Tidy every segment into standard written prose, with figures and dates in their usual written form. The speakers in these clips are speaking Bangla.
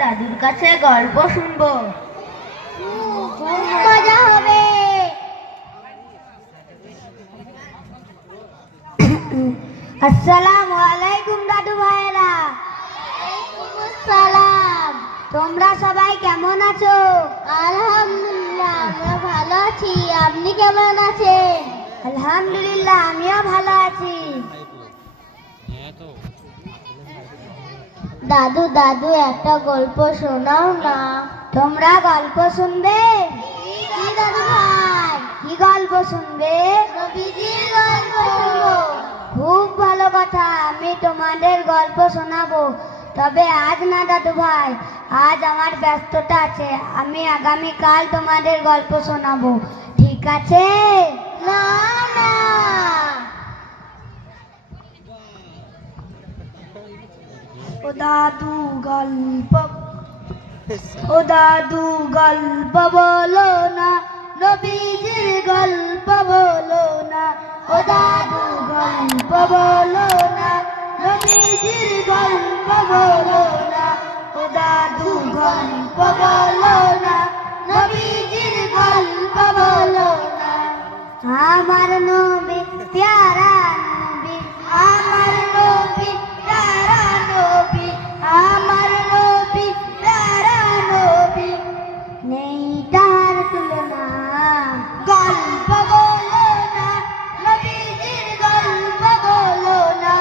দাদুর কাছে গল্প শুনবো, খুব মজা হবে। আসসালামু আলাইকুম দাদু ভাইরা। সালাম। তোমরা সবাই কেমন আছো? আলহামদুলিল্লাহ আমরা ভালো আছি। আপনি কেমন আছেন? আলহামদুলিল্লাহ আমিও ভালো আছি। দাদু দাদু একটা গল্প শোনাও না। তোমরা গল্প শুনবে? কি দাদু ভাই, কি গল্প শুনবে? নবীজির গল্প শুনবো। খুব ভালো কথা, আমি তোমাদের গল্প শোনাবো। তবে আজ না দাদু ভাই, আজ আমার ব্যস্ততা আছে। আমি আগামীকাল তোমাদের গল্প শোনাবো, ঠিক আছে? না না, ও দাদু গল্প, ও দাদু গল্প বলো না, নবীজির গল্প বলো না। ও দাদু গল্প বলো না, নবীজির গল্প বলো না। ও দাদু গল্প বলো না, নবীজির গল্প বলো না। আমার নবী প্যারা নবী, আমার নবী প্যারা নবী, আমার নবী প্যারা নবী, নেই তার তুলনা। গল্প বলো না, নবীজির গল্প বলো না।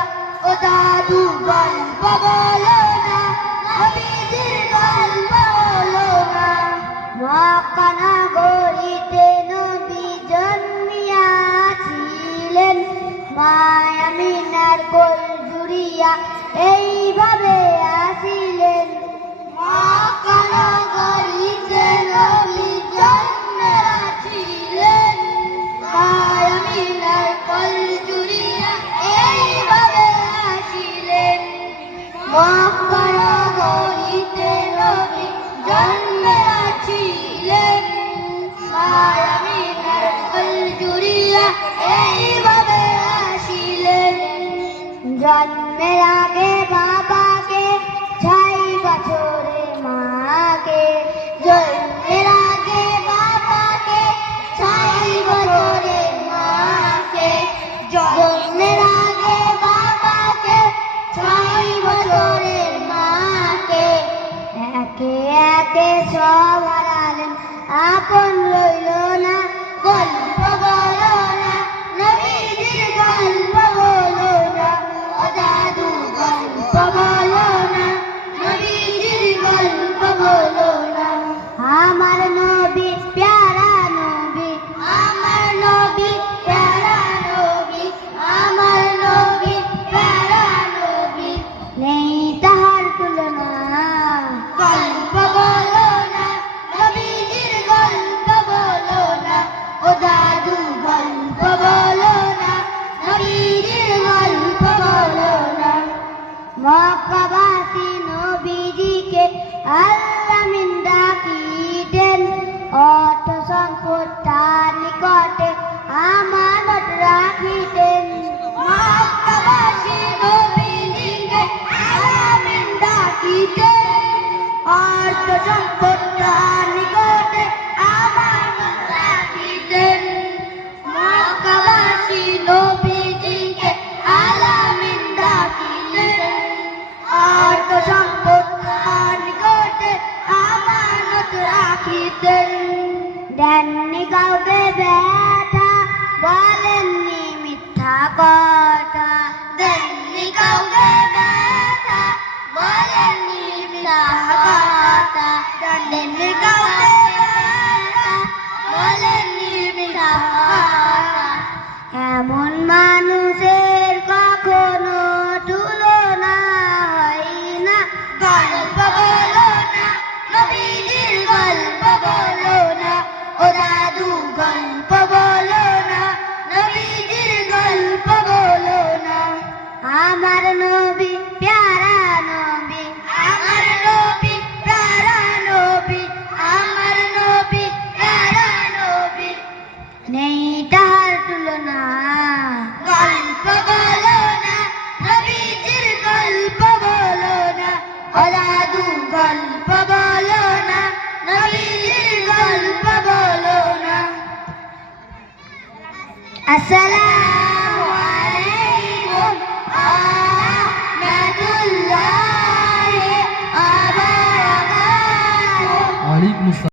ও দাদু গল্প বলো না, নবীজির গল্প বলো না। মক্কা নগরীতে নবী জন্মিয়াছিলেন, মায় আমিনার কোল জুড়িয়া এইভাবে আসিলেন। মক্কা নগরীতে নবী জন্মিয়াছিলেন, মায় আমিনার কোল জুড়িয়া এইভাবে আসিলেন। মক্কা নগরীতে নবী জন্মিয়াছিলেন, মায় আমিনার কোল জুড়িয়া এইভাবে আসিলেন। জন্মের আগে বাবাকে, 6 বছরে মাকে। জন্মের আগে বাবাকে, 6 বছরে মাকে। জন্মের আগে বাবাকে, 6 বছরে মাকে। একে একে সব হারালেন, আপন রইল না। গল্প বলো না, নবীজির গল্প বলো না। ও দাদু গল্প বলো না, নবীজির গল্প বলো না। আমার নবী প্যারা নবী, আমার নবী প্যারা নবী, আমার নবী প্যারা নবী, নেই তাহার তুলনা। গল্প বলো না, নবীজির গল্প বলো না। ও দাদু গল্প বলো না, নবীজির গল্প বলো না। মক্কাবাসী নবীজিকে আল্লামিন ডাকিতেন, অর্থ সম্পদ তার নিকটে আমানত রাখিতেন। মক্কাবাসী নবীজিকে আল্লামিন ডাকিতেন, অর্থ সম্পদ তার নিকটে আমানত রাখিতেন। মক্কাবাসী নবীজিকে আল্লামিন ডাকিতেন, অর্থ সম্পদ তার নিকটে আমানত রাখিতেন। দেননি কাউকে ব্যথা, বলেননি মিথ্যা কথা। দেননি কাউকে ব্যথা, বলেননি মিথ্যা কথা। ও দাদু গল্প বলো না, নবীজির গল্প বলো না। আসসালাম